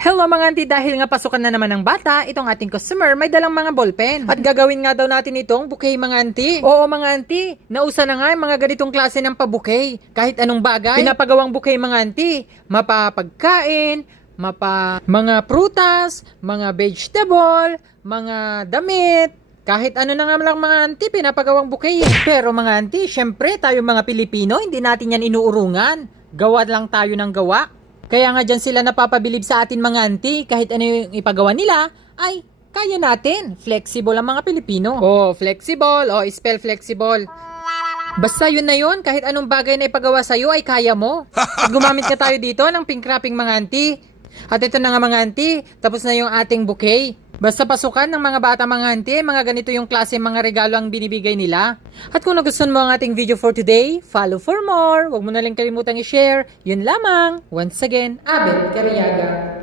Hello mga auntie, dahil nga pasukan na naman ng bata, itong ating customer may dalang mga ballpen. At gagawin nga daw natin itong bouquet mga auntie. Oo mga auntie, nausa na nga yung mga ganitong klase ng pa-bouquet. Kahit anong bagay, pinapagawang bouquet mga auntie. Mapapagkain, mga prutas, mga vegetable, mga damit. Kahit ano na nga lang mga auntie, pinapagawang bouquet eh. Pero mga auntie, syempre tayo mga Pilipino, hindi natin yan inuurungan. Gawa lang tayo ng gawa. Kaya nga dyan sila napapabilib sa atin mga auntie, kahit ano yung ipagawa nila, ay kaya natin. Flexible ang mga Pilipino. Oh, flexible. Oh, spell flexible. Basta yun na yun, kahit anong bagay na ipagawa sa'yo ay kaya mo. At gumamit ka tayo dito ng pink wrapping mga auntie. At ito na nga mga auntie, tapos na yung ating bouquet. Basta pasukan ng mga bata mga auntie, mga ganito yung klase mga regalo ang binibigay nila. At kung nagustuhan mo ang ating video for today, follow for more. Huwag mo na lang kalimutang i-share. Yun lamang. Once again, Abet Cariaga.